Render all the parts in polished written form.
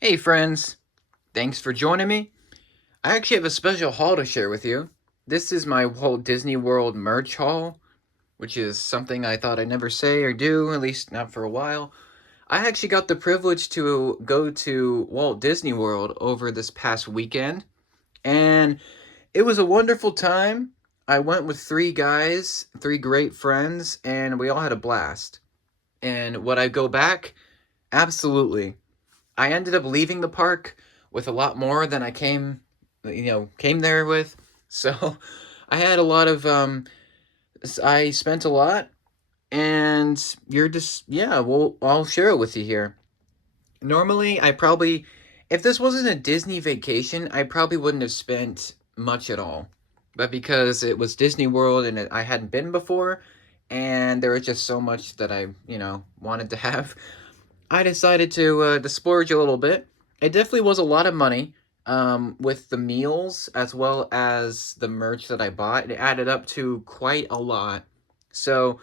Hey friends, thanks for joining me. I actually have a special haul to share with you. This is my Walt Disney World merch haul, which is something I thought I'd never say or do, at least not for a while. I actually got the privilege to go to Walt Disney World over this past weekend, and it was a wonderful time. I went with three guys, three great friends, and we all had a blast. And would I go back? Absolutely. I ended up leaving the park with a lot more than I came there with. So I had a lot of I spent a lot, and you're just yeah, well, I'll share it with you here. Normally, if this wasn't a Disney vacation, I probably wouldn't have spent much at all. But because it was Disney World and I hadn't been before, and there was just so much that I wanted to have, I decided to splurge a little bit. It definitely was a lot of money, with the meals as well as the merch that I bought. It added up to quite a lot. So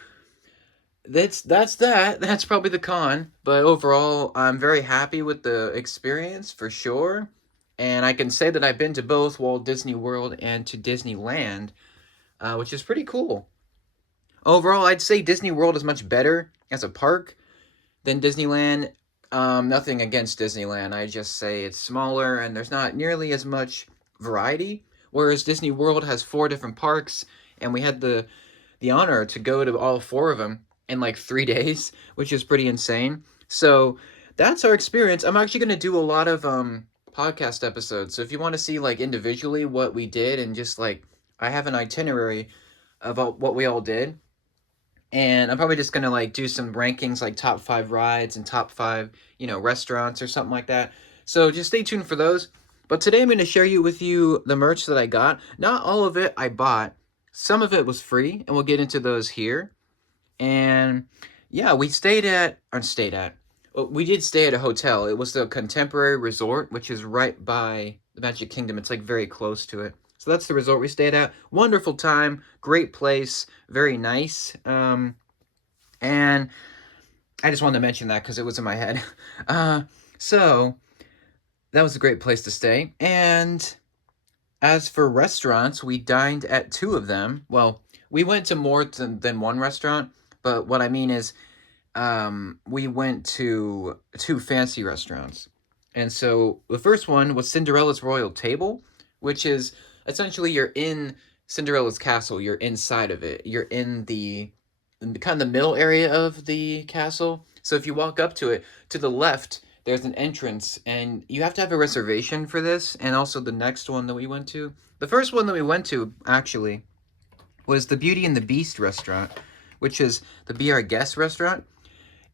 that's that. That's probably the con. But overall, I'm very happy with the experience for sure. And I can say that I've been to both Walt Disney World and to Disneyland, which is pretty cool. Overall, I'd say Disney World is much better as a park than Disneyland. Nothing against Disneyland. I just say it's smaller and there's not nearly as much variety. Whereas Disney World has four different parks, and we had the honor to go to all four of them in like 3 days, which is pretty insane. So that's our experience. I'm actually gonna do a lot of podcast episodes. So if you want to see like individually what we did and just like I have an itinerary about what we all did, and I'm probably just gonna like do some rankings like top five rides and top five, restaurants or something like that. So just stay tuned for those. But today I'm gonna share with you the merch that I got. Not all of it I bought. Some of it was free, and we'll get into those here. And yeah, we did stay at a hotel. It was the Contemporary Resort, which is right by the Magic Kingdom. It's like very close to it. So that's the resort we stayed at. Wonderful time, great place, very nice. And I just wanted to mention that because it was in my head. Uh, so that was a great place to stay. And as for restaurants, we dined at two of them. Well, we went to more than one restaurant, but what I mean is, we went to two fancy restaurants. And so the first one was Cinderella's Royal Table, which is essentially you're in Cinderella's castle. You're inside of it. You're in the kind of the middle area of the castle. So if you walk up to it, to the left, there's an entrance, and you have to have a reservation for this. And also the next one that we went to, the first one that we went to actually was the Beauty and the Beast restaurant, which is the Be Our Guest restaurant.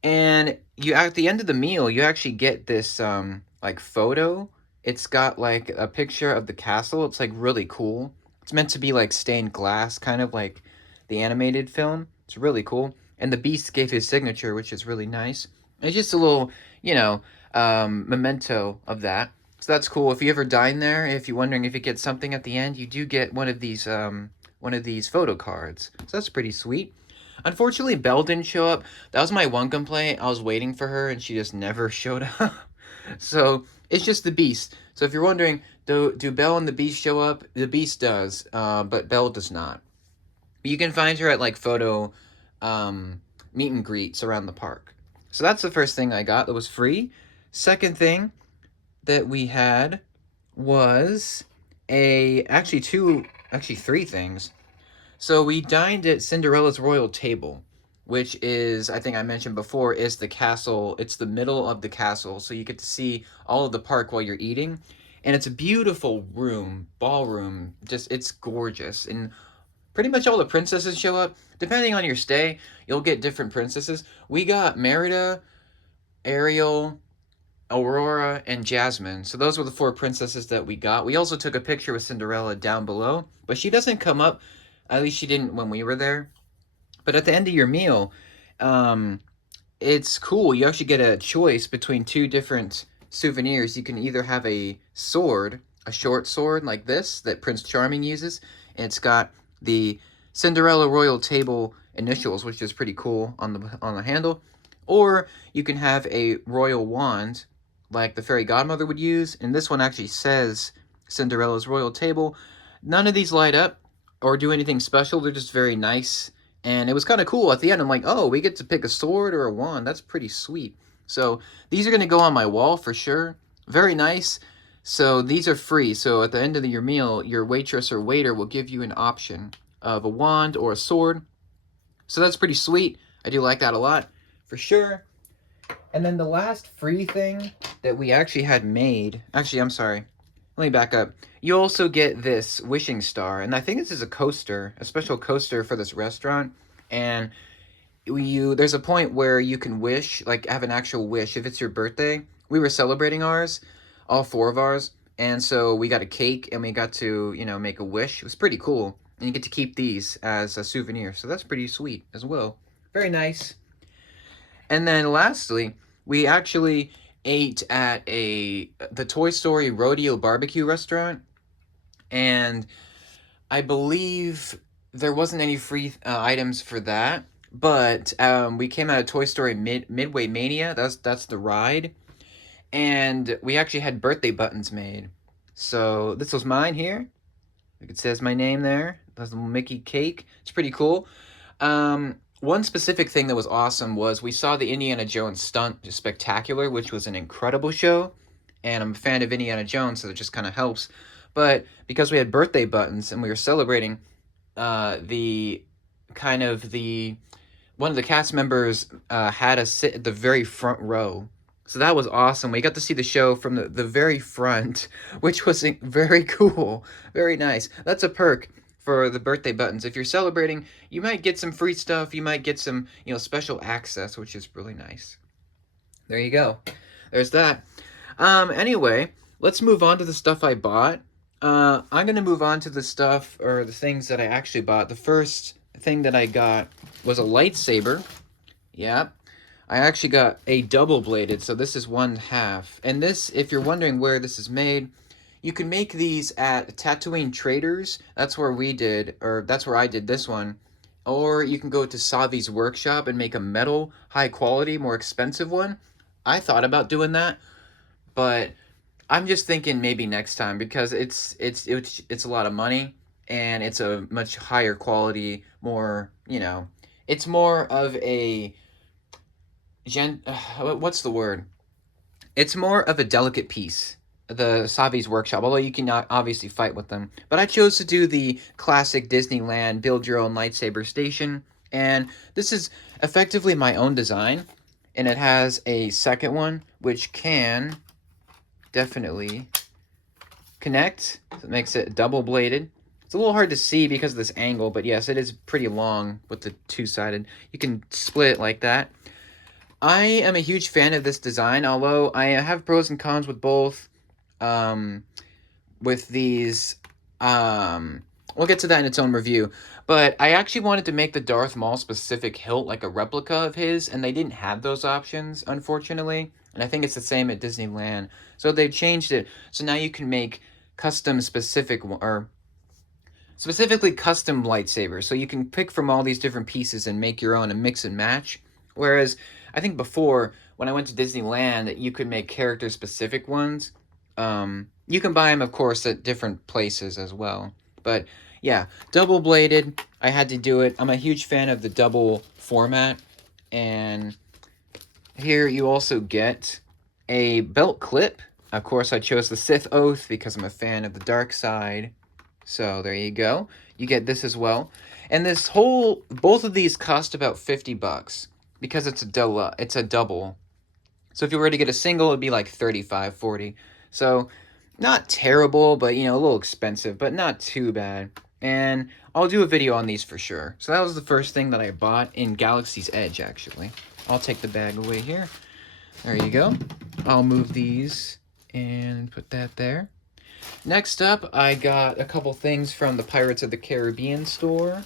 And you at the end of the meal, you actually get this like photo. It's got like a picture of the castle. It's like really cool. It's meant to be like stained glass, kind of like the animated film. It's really cool. And the Beast gave his signature, which is really nice. It's just a little, you know, memento of that. So that's cool. If you ever dine there, if you're wondering if you get something at the end, you do get one of these photo cards. So that's pretty sweet. Unfortunately, Belle didn't show up. That was my one complaint. I was waiting for her, and she just never showed up. So it's just the Beast. So if you're wondering, do Belle and the Beast show up? The Beast does, but Belle does not. But you can find her at like photo meet and greets around the park. So that's the first thing I got that was free. Second thing that we had was actually three things. So we dined at Cinderella's Royal Table, which is, I think I mentioned before, is the castle. It's the middle of the castle, so you get to see all of the park while you're eating. And it's a beautiful room, ballroom. Just, it's gorgeous. And pretty much all the princesses show up. Depending on your stay, you'll get different princesses. We got Merida, Ariel, Aurora, and Jasmine. So those were the four princesses that we got. We also took a picture with Cinderella down below, but she doesn't come up. At least she didn't when we were there. But at the end of your meal, um, it's cool. You actually get a choice between two different souvenirs. You can either have a sword, a short sword like this that Prince Charming uses, and it's got the Cinderella Royal Table initials, which is pretty cool on the handle. Or you can have a royal wand, like the fairy godmother would use. And this one actually says Cinderella's royal table. None of these light up or do anything special. They're just very nice. And it was kind of cool at the end. I'm like, oh, we get to pick a sword or a wand. That's pretty sweet. So these are going to go on my wall for sure. Very nice. So these are free. So at the end of your meal, your waitress or waiter will give you an option of a wand or a sword. So that's pretty sweet. I do like that a lot, for sure. And then the last free thing that we actually had made... Actually, I'm sorry. Let me back up. You also get this wishing star, and I think this is a coaster, a special coaster for this restaurant. And there's a point where you can wish, like have an actual wish. If it's your birthday, we were celebrating ours, all 4 of ours, and so we got a cake and we got to, make a wish. It was pretty cool. And you get to keep these as a souvenir, so that's pretty sweet as well. Very nice. And then lastly, we actually ate at the Toy Story Rodeo Barbecue restaurant, and I believe there wasn't any free items for that, but we came out of Toy Story Midway Mania. That's the ride, and we actually had birthday buttons made. So this was mine here. Like it says my name there. That's a little Mickey cake. It's pretty cool. One specific thing that was awesome was we saw the Indiana Jones Stunt Spectacular, which was an incredible show. And I'm a fan of Indiana Jones, so it just kind of helps. But because we had birthday buttons and we were celebrating, one of the cast members had us sit at the very front row. So that was awesome. We got to see the show from the very front, which was very cool. Very nice. That's a perk for the birthday buttons. If you're celebrating, you might get some free stuff. You might get some, special access, which is really nice. There you go. There's that. Anyway, let's move on to the stuff I bought. I'm going to move on to the stuff, or the things that I actually bought. The first thing that I got was a lightsaber. Yeah. I actually got a double-bladed, so this is 1/2. And this, if you're wondering where this is made, you can make these at Tatooine Traders. That's where we did, or that's where I did this one. Or you can go to Savi's workshop and make a metal, high-quality, more expensive one. I thought about doing that, but I'm just thinking maybe next time, because it's a lot of money, and it's a much higher quality, more, it's more of a what's the word? It's more of a delicate piece, the Savi's workshop, although you can obviously fight with them. But I chose to do the classic Disneyland build your own lightsaber station, and this is effectively my own design, and it has a second one which can definitely connect, so it makes it double-bladed. It's a little hard to see because of this angle, but yes, it is pretty long with the two-sided. You can split it like that. I am a huge fan of this design, although I have pros and cons with both. With these, we'll get to that in its own review. But I actually wanted to make the Darth Maul specific hilt like a replica of his, and they didn't have those options, unfortunately. And I think it's the same at Disneyland. So they changed it. So now you can make specifically custom lightsabers. So you can pick from all these different pieces and make your own and mix and match. Whereas I think before, when I went to Disneyland, you could make character-specific ones. You can buy them, of course, at different places as well. But, yeah, double-bladed. I had to do it. I'm a huge fan of the double format. And here you also get a belt clip. Of course, I chose the Sith Oath because I'm a fan of the dark side. So, there you go. You get this as well. And both of these cost about $50. Because it's a double. So if you were to get a single, it'd be like $35, $40. So not terrible, but a little expensive, but not too bad. And I'll do a video on these for sure. So that was the first thing that I bought in Galaxy's Edge, actually. I'll take the bag away here. There you go. I'll move these and put that there. Next up, I got a couple things from the Pirates of the Caribbean store.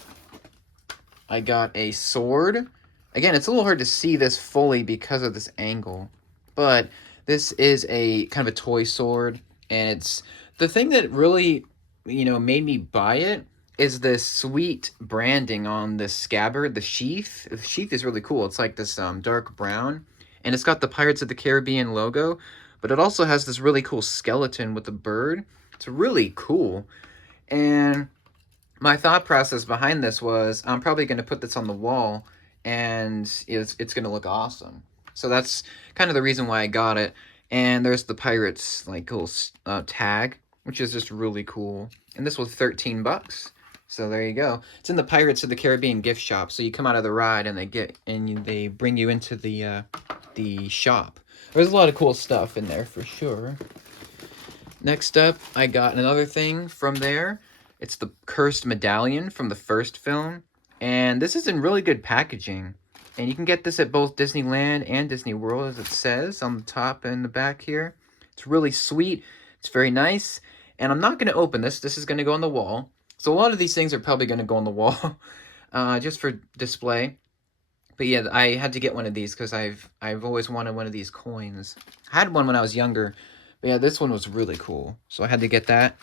I got a sword. Again, it's a little hard to see this fully because of this angle, but this is a kind of a toy sword, and it's the thing that really, made me buy it is this sweet branding on the scabbard, the sheath. The sheath is really cool. It's like this dark brown, and it's got the Pirates of the Caribbean logo, but it also has this really cool skeleton with a bird. It's really cool. And my thought process behind this was I'm probably going to put this on the wall, and it's going to look awesome. So that's kind of the reason why I got it. And there's the Pirates like little tag, which is just really cool. And this was 13 bucks. So there you go. It's in the Pirates of the Caribbean gift shop. So you come out of the ride and they bring you into the shop. There's a lot of cool stuff in there for sure. Next up, I got another thing from there. It's the cursed medallion from the first film. And this is in really good packaging. And you can get this at both Disneyland and Disney World, as it says on the top and the back here. It's really sweet. It's very nice. And I'm not going to open this. This is going to go on the wall. So a lot of these things are probably going to go on the wall just for display. But yeah, I had to get one of these because I've always wanted one of these coins. I had one when I was younger. But yeah, this one was really cool. So I had to get that.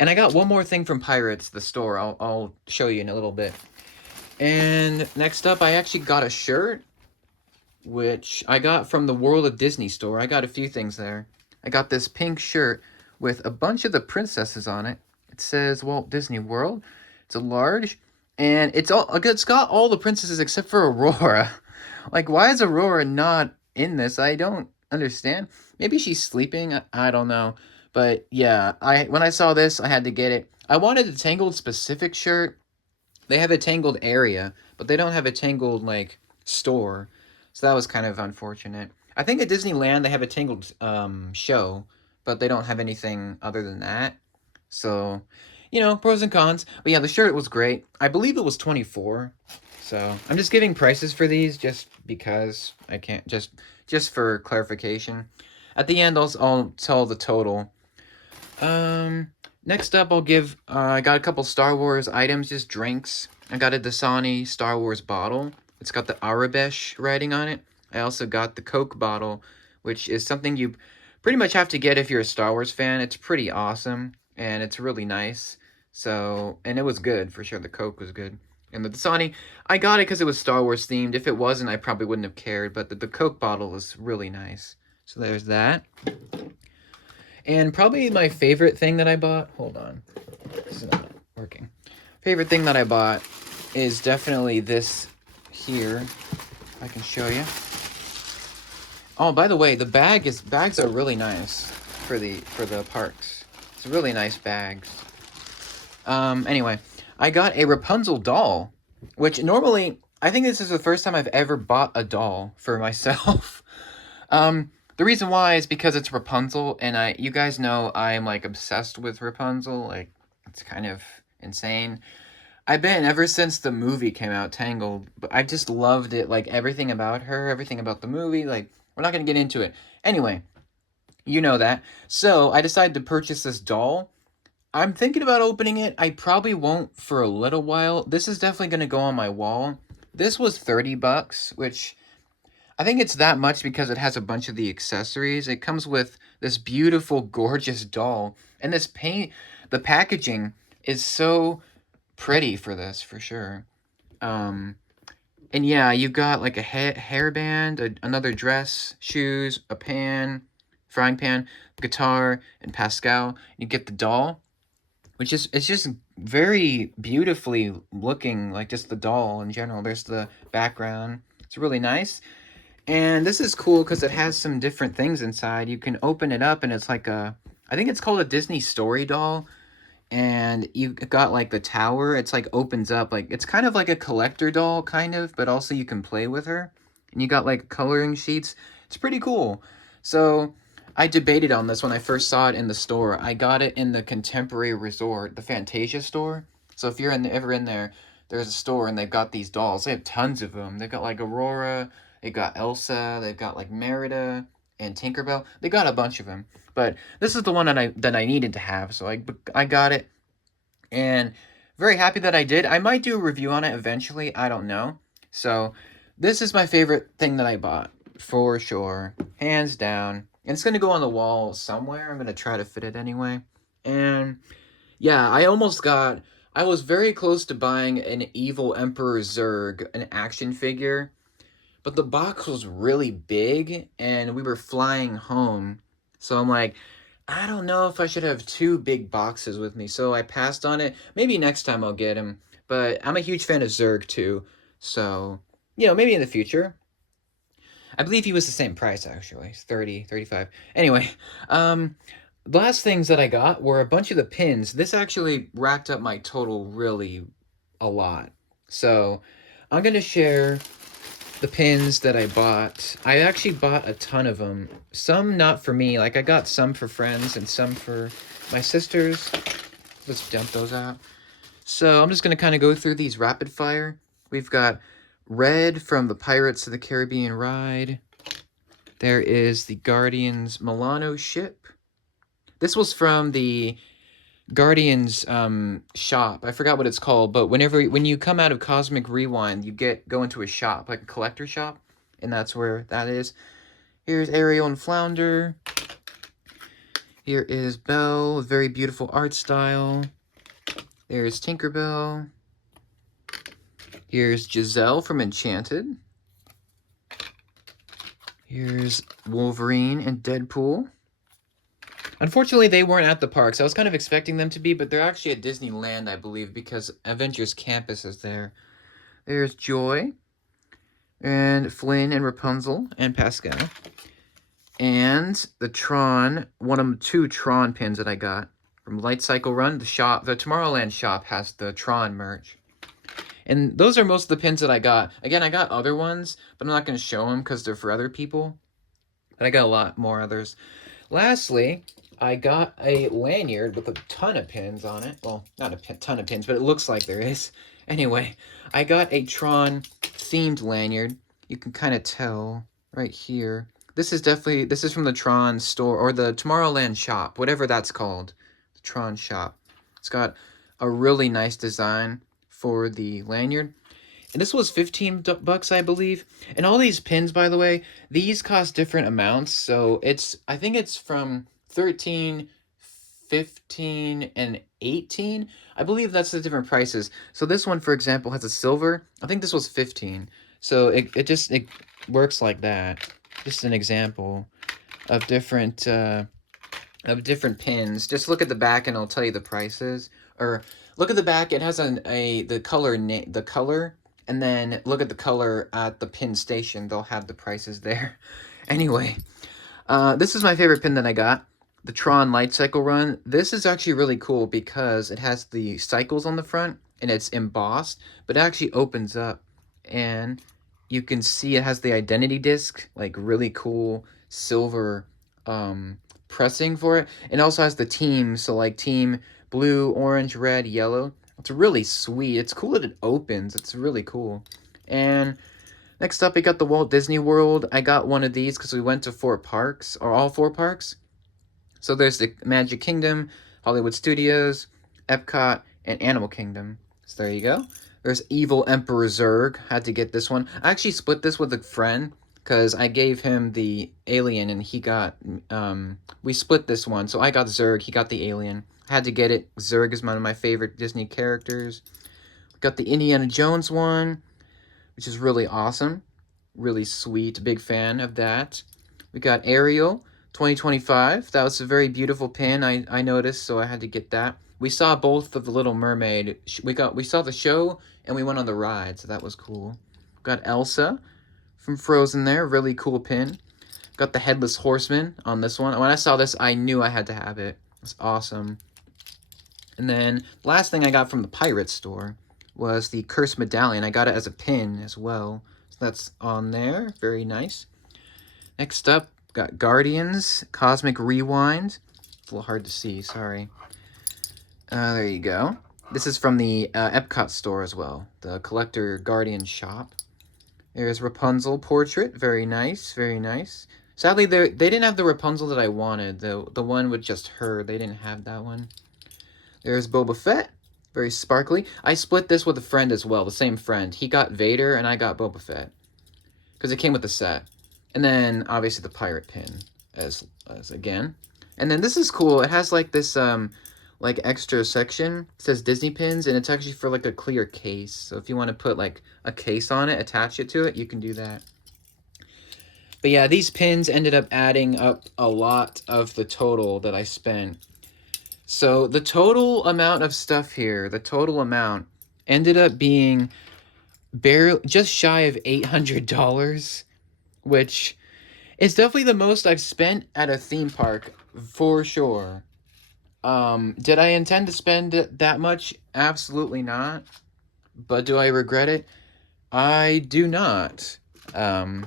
And I got one more thing from Pirates, the store. I'll show you in a little bit. And next up, I actually got a shirt, which I got from the World of Disney store. I got a few things there. I got this pink shirt with a bunch of the princesses on it. It says Walt Disney World. It's a large, and it's got all the princesses except for Aurora. Like, why is Aurora not in this? I don't understand. Maybe she's sleeping. I don't know. But yeah, when I saw this, I had to get it. I wanted a Tangled specific shirt. They have a Tangled area, but they don't have a Tangled, like, store. So that was kind of unfortunate. I think at Disneyland they have a Tangled show, but they don't have anything other than that. So, you know, pros and cons. But yeah, the shirt was great. I believe it was $24. So I'm just giving prices for these just because I can't, just for clarification. At the end, I'll tell the total. Next up, I got a couple Star Wars items, just drinks. I got a Dasani Star Wars bottle. It's got the Arabesh writing on it. I also got the Coke bottle, which is something you pretty much have to get if you're a Star Wars fan. It's pretty awesome, and it's really nice. So, and it was good, for sure. The Coke was good. And the Dasani, I got it because it was Star Wars themed. If it wasn't, I probably wouldn't have cared, but the Coke bottle was really nice. So there's that. And probably my favorite thing that I bought, hold on, this is not working. Favorite thing that I bought is definitely this here. I can show you. Oh, by the way, the bags are really nice for the parks. It's really nice bags. Anyway, I got a Rapunzel doll, which normally, I think this is the first time I've ever bought a doll for myself. The reason why is because it's Rapunzel, and you guys know I'm, like, obsessed with Rapunzel. Like, it's kind of insane. I've been ever since the movie came out, Tangled, but I just loved it, like, everything about her, everything about the movie, like, we're not going to get into it. Anyway, you know that. So, I decided to purchase this doll. I'm thinking about opening it. I probably won't for a little while. This is definitely going to go on my wall. This was 30 bucks, which I think it's that much because it has a bunch of the accessories. It comes with this beautiful, gorgeous doll. And the packaging is so pretty for this, for sure. And yeah, you got like a hairband, another dress, shoes, a frying pan, guitar, and Pascal. You get the doll, which is, it's just very beautifully looking, like just the doll in general. There's the background. It's really nice. And this is cool because it has some different things inside. You can open it up and it's like I think it's called a Disney Story doll. And you got like the tower. It's like opens up. Like, it's kind of like a collector doll, kind of, but also you can play with her. And you got like coloring sheets. It's pretty cool. So I debated on this when I first saw it in the store. I got it in the Contemporary Resort, the Fantasia store. So if you're ever in there, there's a store and they've got these dolls. They have tons of them. They've got like Aurora. They got Elsa, they've got like Merida and Tinkerbell. They got a bunch of them, but this is the one that I needed to have, so I got it, and very happy that I did. I might do a review on it eventually. I don't know. So this is my favorite thing that I bought for sure, hands down. And it's gonna go on the wall somewhere. I'm gonna try to fit it anyway. And yeah, I was very close to buying an Evil Emperor Zurg, an action figure. But the box was really big, and we were flying home So I'm like, I don't know if I should have two big boxes with me. So I passed on it. Maybe next time I'll get him. But I'm a huge fan of Zerg too. So, maybe in the future. I believe he was the same price actually, 30, 35. Anyway, the last things that I got were a bunch of the pins. This actually racked up my total really a lot. So, I'm going to share the pins that I bought. I actually bought a ton of them. Some not for me. Like I got some for friends and some for my sisters. Let's dump those out. So I'm just going to kind of go through these rapid fire. We've got Red from the Pirates of the Caribbean ride. There is the Guardians Milano ship. This was from the Guardians shop. I forgot what it's called, but when you come out of Cosmic Rewind, you go into a shop, like a collector shop, and that's where that is. Here's Ariel and Flounder. Here is Belle with very beautiful art style. There's Tinkerbell. Here's Giselle from Enchanted. Here's Wolverine and Deadpool. Unfortunately, they weren't at the parks. I was kind of expecting them to be, but they're actually at Disneyland, I believe, because Avengers Campus is there. There's Joy, and Flynn, and Rapunzel, and Pascal. And the Tron, one of the two Tron pins that I got from Light Cycle Run. The Tomorrowland shop has the Tron merch. And those are most of the pins that I got. Again, I got other ones, but I'm not going to show them because they're for other people. But I got a lot more others. Lastly, I got a lanyard with a ton of pins on it. Well, not a ton of pins, but it looks like there is. Anyway, I got a Tron-themed lanyard. You can kind of tell right here. This is from the Tron store, or the Tomorrowland shop, whatever that's called. The Tron shop. It's got a really nice design for the lanyard. And this was 15 bucks, I believe. And all these pins, by the way, these cost different amounts. So I think it's from 13, 15, and 18. I believe that's the different prices. So this one, for example, has a silver. I think this was 15. So it works like that. Just an example of different pins. Just look at the back and I'll tell you the prices. Or look at the back, it has the color, and then look at the color at the pin station. They'll have the prices there. Anyway, this is my favorite pin that I got. The Tron Light Cycle Run. This is actually really cool because it has the cycles on the front and it's embossed, but it actually opens up and you can see it has the identity disc, like really cool silver pressing for it. It also has the teams, so like team blue, orange, red, yellow. It's really sweet. It's cool that it opens. It's really cool. And next up, I got the Walt Disney World. I got one of these because we went to 4 parks, or all 4 parks. So there's the Magic Kingdom, Hollywood Studios, Epcot, and Animal Kingdom. So there you go. There's Evil Emperor Zurg. Had to get this one. I actually split this with a friend because I gave him the alien and he got, we split this one. So I got Zurg, he got the alien. I had to get it. Zurg is one of my favorite Disney characters. We got the Indiana Jones one, which is really awesome. Really sweet. Big fan of that. We got Ariel 2025. That was a very beautiful pin. I noticed, so I had to get that. We saw both of the Little Mermaid. We saw the show and we went on the ride, so that was cool. Got Elsa from Frozen there. Really cool pin. Got the Headless Horseman on this one. When I saw this, I knew I had to have it. It's awesome. And then last thing I got from the Pirate store was the Cursed Medallion. I got it as a pin as well. So that's on there. Very nice. Next up, got Guardians Cosmic Rewind. It's a little hard to see, sorry. There you go. This is from the Epcot store as well. The Collector Guardian shop. There's Rapunzel portrait. Very nice, very nice. Sadly, they didn't have the Rapunzel that I wanted. The one with just her. They didn't have that one. There's Boba Fett. Very sparkly. I split this with a friend as well. The same friend. He got Vader and I got Boba Fett. Because it came with the set. And then, obviously, the pirate pin. As again. And then this is cool. It has like this like extra section. It says Disney pins. And it's actually for like a clear case. So if you want to put like a case on it, attach it to it, you can do that. But yeah, these pins ended up adding up a lot of the total that I spent. So the total amount of stuff here, the total amount ended up being barely just shy of $800, which is definitely the most I've spent at a theme park for sure. Did I intend to spend that much? Absolutely not. But do I regret it? I do not. Um,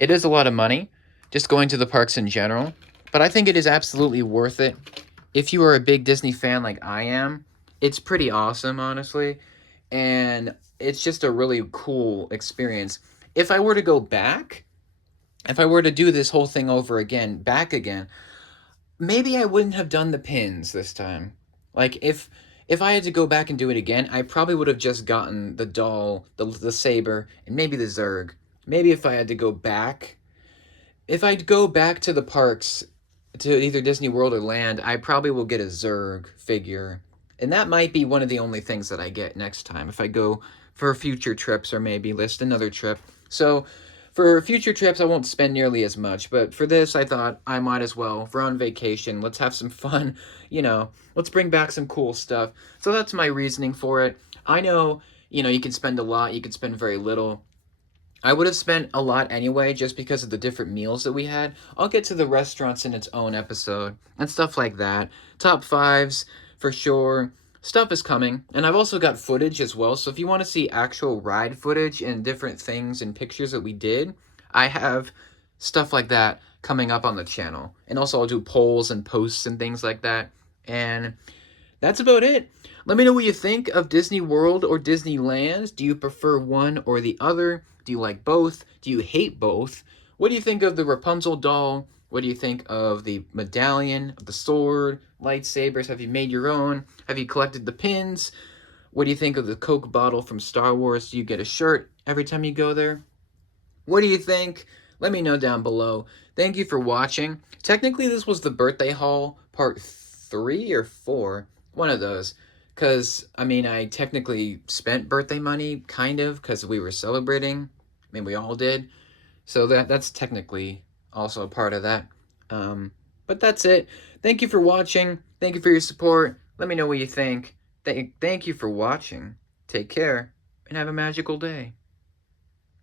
it is a lot of money, just going to the parks in general, but I think it is absolutely worth it. If you are a big Disney fan like I am, it's pretty awesome, honestly, and it's just a really cool experience. If I were to go back, if I were to do this whole thing over again, back again, maybe I wouldn't have done the pins this time. Like if I had to go back and do it again, I probably would have just gotten the doll, the saber, and maybe the Zerg. Maybe if I had to go back, if I'd go back to the parks, to either Disney World or Land, I probably will get a Zerg figure. And that might be one of the only things that I get next time if I go for future trips or maybe list another trip. So for future trips, I won't spend nearly as much. But for this, I thought I might as well. If we're on vacation, let's have some fun. Let's bring back some cool stuff. So that's my reasoning for it. I know, you can spend a lot, you can spend very little. I would have spent a lot anyway, just because of the different meals that we had. I'll get to the restaurants in its own episode and stuff like that. Top fives, for sure. Stuff is coming. And I've also got footage as well. So if you want to see actual ride footage and different things and pictures that we did, I have stuff like that coming up on the channel. And also I'll do polls and posts and things like that. And that's about it. Let me know what you think of Disney World or Disneyland. Do you prefer one or the other? Do you like both? Do you hate both? What do you think of the Rapunzel doll? What do you think of the medallion, of the sword, lightsabers? Have you made your own? Have you collected the pins? What do you think of the Coke bottle from Star Wars? Do you get a shirt every time you go there? What do you think? Let me know down below. Thank you for watching. Technically, this was the birthday haul, part 3 or 4. One of those. Because, I technically spent birthday money, kind of, because we were celebrating. We all did. So that's technically also a part of that. But that's it. Thank you for watching. Thank you for your support. Let me know what you think. Thank you for watching. Take care, and have a magical day.